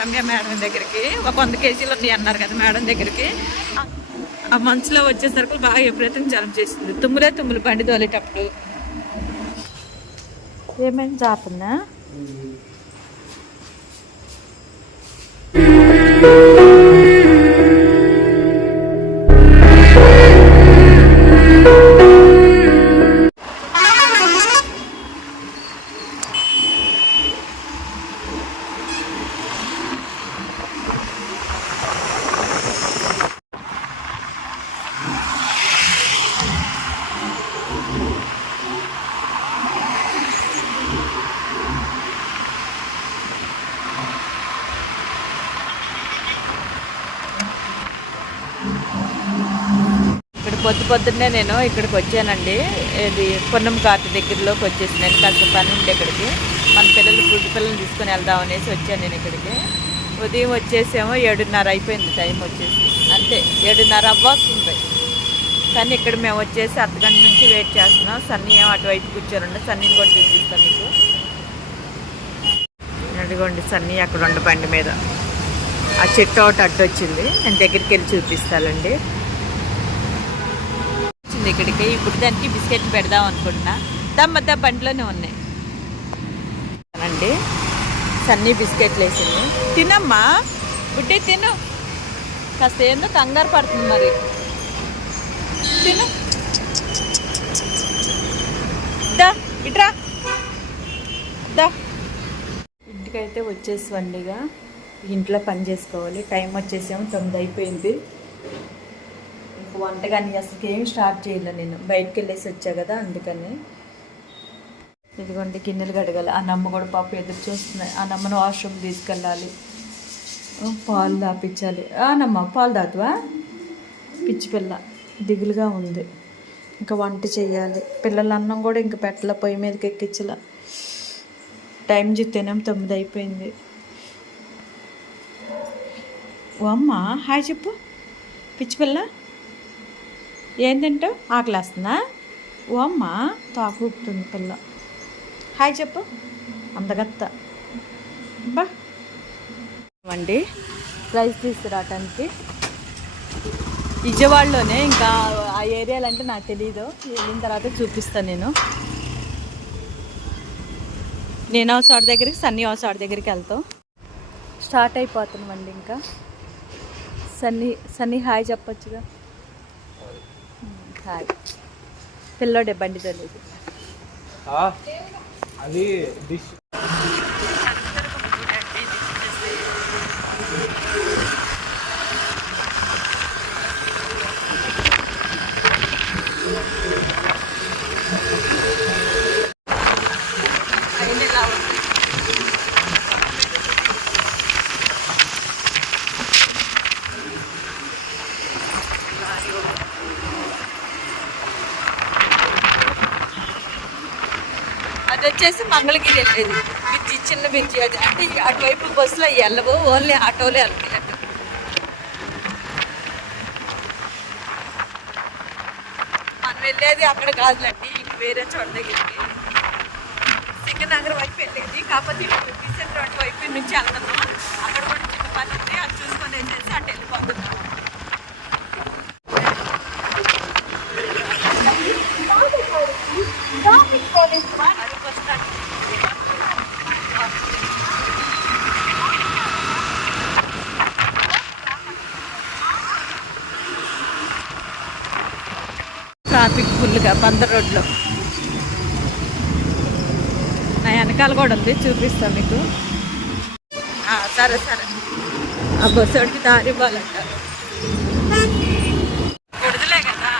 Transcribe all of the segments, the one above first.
Ramya madam దగ్గరికి. ఒక వంద కేజీలు ఉన్నాయి అన్నారు కదా మేడం దగ్గరికి. ఆ- ఆ మంచులో వచ్చేసరికి బాగా విపరీతం జనం చేసింది తుమ్ములే తుమ్ములు బండి తోలేటప్పుడు. ఏమైనా జాతుందా? పొద్దు పొద్దున్నే నేను ఇక్కడికి వచ్చానండి. ఇది పొన్నం కార్ట్ దగ్గరలోకి వచ్చేసినాను కాస్త పని ఉండే ఇక్కడికి. మన పిల్లలు గుడ్డు పిల్లలు తీసుకొని వెళ్దాం అనేసి వచ్చాను నేను ఇక్కడికి. ఉదయం వచ్చేసేమో ఏడున్నర అయిపోయింది టైం వచ్చేసి. అంతే ఏడున్నర అవ్వాల్సింది కానీ ఇక్కడ మేము వచ్చేసి అర్ధగంట నుంచి వెయిట్ చేస్తున్నాం. సన్నీ ఏమో అటువైపు కూర్చోనండి సన్నీని కూడా చూపిస్తాను మీకు. అదిగోండి సన్నీ అక్కడ ఉండ బండి మీద. ఆ చెట్టు ఒకటి అడ్డు వచ్చింది నేను దగ్గరికి వెళ్ళి చూపిస్తానండి వచ్చింది ఇక్కడికి. ఇప్పుడు దానికి బిస్కెట్ పెడదాం అనుకుంటున్నా. దమ్మద్ద బండిలోనే ఉన్నాయి. అండి సన్నీ బిస్కెట్లు వేసింది. తినమ్మా. బుడ్డి తిను. కాస్త ఏందో కంగారు పడుతుంది మరి. తిను. దా ఇట్రా. దా. ఇంటికైతే వచ్చేసి వండిగా ఇంట్లో పని చేసుకోవాలి. టైం వచ్చేసేమో తొమ్మిది అయిపోయింది. వంట కానీ అసలు ఏం స్టార్ట్ చేయలే నేను. బయటకు వెళ్ళేసి వచ్చా కదా అందుకని. ఇదిగోండి గిన్నెలు కడగాలి. ఆ నమ్మ కూడా పాప ఎదురు చూస్తున్నాయి ఆ నమ్మను వాష్రూమ్ తీసుకెళ్ళాలి. పాలు దాపించాలి ఆ నమ్మ పాలు దాతువా పిచ్చి పిల్ల దిగులుగా ఉంది. ఇంకా వంట చేయాలి. పిల్లల అన్నం కూడా ఇంకా పెట్టల పొయ్యి మీదకి ఎక్కించలా. టైం చూస్తేనేమో తొమ్మిది అయిపోయింది. ఓ అమ్మ హాయ్ చెప్పు. పిచ్చి పిల్ల ఏం తింటావు? ఆకలేస్తుందా? ఓ అమ్మ తాకు ఊపుతుంది పిల్ల. హాయ్ చెప్పు. అందగత్త. బా. అండి రైస్ తీసుకురావటానికి. విజయవాడలోనే ఇంకా ఆ ఏరియాలు అంటే నాకు తెలియదు వెళ్ళిన తర్వాత చూపిస్తాను నేను. నేను ఆ చోట దగ్గరికి సన్నీ ఆ చోట దగ్గరికి వెళ్తాం. స్టార్ట్ అయిపోతున్నామండి ఇంకా. సన్నీ సన్నీ హాయ్ చెప్పొచ్చుగా. పిల్లోడే బండి తెలియదు అది డిష్. అది వచ్చేసి మంగళగిరి వెళ్ళేది. బిర్జి చిన్న బిర్జి అది. అంటే అటువైపు బస్సులో వెళ్ళవు ఓన్లీ ఆటోలే వెళ్తాయి మనం వెళ్ళేది అక్కడ కాదులండి ఇంక వేరే చోట దగ్గరికి. సింగనగర్ వైపు వెళ్ళేది. కాకపోతే ఇప్పుడు రీసెంట్ అటు వైపు నుంచి వెళ్తున్నాం. అక్కడ కూడా చిన్న పని ఉంది. అది చూసుకొని వచ్చేసి అటు వెళ్ళిపోతున్నాం. అది బస్ ట్రాఫిక్ ఫుల్గా బందర్ రోడ్లో. నా వెనకాల కూడా ఉంది చూపిస్తాను మీకు. సరే సరే. ఆ బస్సు వాడికి దారి ఇవ్వాలంట విడుదలే కదా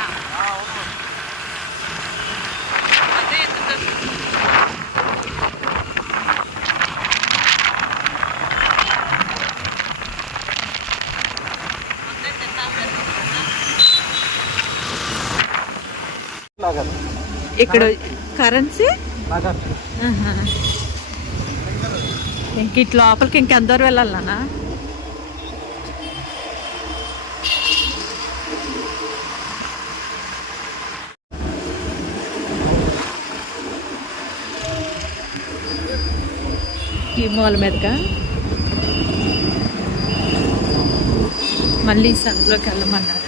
అదే ఎందుకు ముందే తిన్నాను కదా. నగర్ ఇక్కడ కరెన్సీ? ఇంక ఇట్లా లోపలికి ఇంకెంత దూరం వెళ్ళాలన్నా ఈ మూల మీదకా? మళ్ళీ సందులోకి వెళ్ళమన్నారండి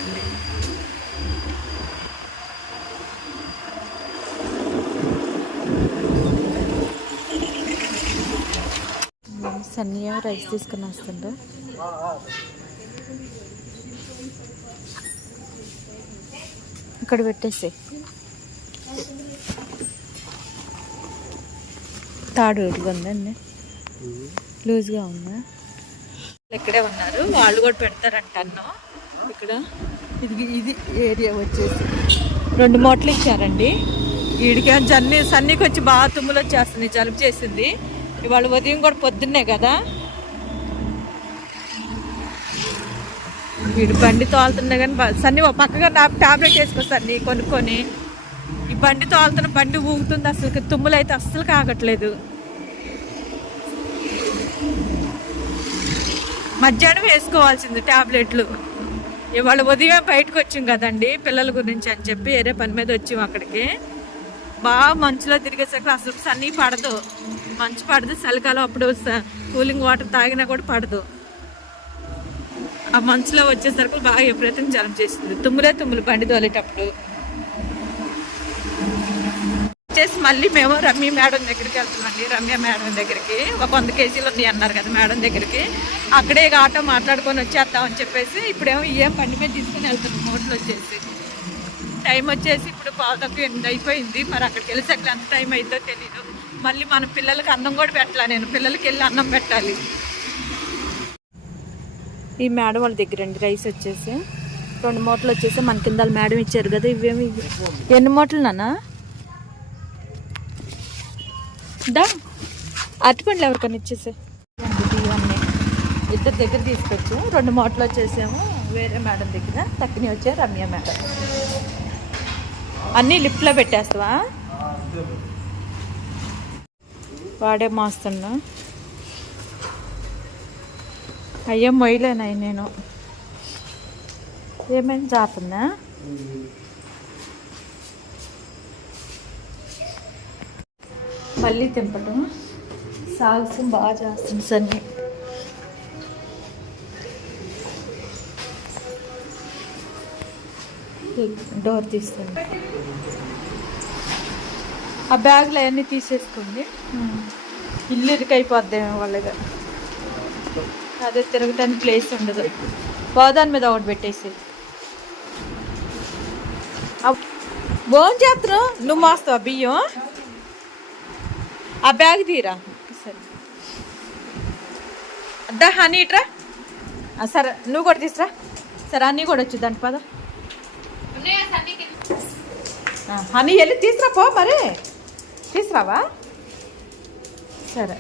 సన్నయ్య రైస్ తీసుకుని వస్తుండ్రు ఇక్కడ పెట్టేసి. తాడు ఉందండి లూజ్గా ఉందా? ఇక్కడే ఉన్నారు. వాళ్ళు కూడా పెడతారంట అన్నం. ఇక్కడ ఇది ఇది ఏరియా వచ్చేసి. రెండు మూటలు ఇచ్చారండి. వీడికి జన్ని సన్నీకి వచ్చి బాగా తుమ్ములు వచ్చేస్తుంది. జలుబు చేసింది. ఇవాళ ఉదయం కూడా పొద్దున్నే కదా? వీడు బండి తోలుతున్నా కానీ సన్ని ఓ పక్కగా నాకు టాబ్లెట్ వేసుకో సన్ని కొనుక్కొని. ఈ బండి తోలుతున్న బండి ఊగుతుంది అసలు తుమ్ములు అయితే అస్సలు కాగట్లేదు. మధ్యాహ్నం వేసుకోవాల్సింది టాబ్లెట్లు ఇవాళ ఉదయం బయటకు వచ్చాం కదండి పిల్లల గురించి అని చెప్పి వేరే పని మీద వచ్చాం అక్కడికి. బాగా మంచులో తిరిగేసరికి అసలు సన్నీ పడదు. మంచు పడదు చలికాలం అప్పుడు స- కూలింగ్ వాటర్ తాగినా కూడా పడదు. ఆ మంచులో వచ్చేసరికి బాగా విపరీతం జలం చేసింది. తుమ్ములే తుమ్ములు బండి తోలేటప్పుడు. వచ్చేసి మళ్ళీ మేము రమ్య మేడం దగ్గరికి వెళ్తున్నాండి రమ్య మేడం దగ్గరికి. ఒక వంద కేజీలు ఉన్నాయి అన్నారు కదా మేడం దగ్గరికి. అక్కడే ఆటో మాట్లాడుకొని వచ్చేస్తామని చెప్పేసి ఇప్పుడేమో ఏం బండి మీద తీసుకుని వెళ్తున్నాం. మోటలు వచ్చేసి. టైం వచ్చేసి ఇప్పుడు పావు తక్కువ ఎనిమిది అయిపోయింది. మరి అక్కడికి వెళ్ళి అక్కడ ఎంత టైం అయిందో తెలీదు. మళ్ళీ మన పిల్లలకి అన్నం కూడా పెట్టాలి నేను. పిల్లలకి వెళ్ళి అన్నం పెట్టాలి. ఈ మేడం వాళ్ళ దగ్గర అండి రైస్ వచ్చేసి. రెండు మూటలు వచ్చేసి మన కింద మేడం ఇచ్చారు కదా ఇవేమి ఎన్ని మూటలు నానా దా అరటిపండ్లు ఎవరికైనా ఇచ్చేసే. ఇవన్నీ ఇద్దరు దగ్గర తీసుకొచ్చాము. రెండు మూటలు వచ్చేసాము. వేరే మేడం దగ్గర తక్కువ వచ్చే రమ్య మేడం. అన్నీ లిఫ్ట్లో పెట్టేస్తావా? వాడే మోస్తున్నా అయ్యో మొయ్యలేనాయి నేను? ఏమైనా జాతుందా? మళ్ళీ తింపటం. సాగుసం బాగా చేస్తుంది సన్ని. డోర్ తీస్తుంది ఆ బ్యాగ్లో అవన్నీ తీసేసుకోండి ఇల్లు ఇరుకైపోద్దేమో వాళ్ళగా అదే తిరగటానికి ప్లేస్ ఉండదు. పోదాని మీద ఒకటి పెట్టేసి భోజనం చేస్తున్నావు? నువ్వు మోస్తావా బియ్యం? ఆ బ్యాగ్ తీరా? సరే. అద్దా హనీ ఇట్రా. సరే నువ్వు కూడా తీసురా. సరే అన్నీ కూడా వచ్చి దాని పద. హనీ వెళ్ళి తీసురా పో మరి. తీసురావా సరే.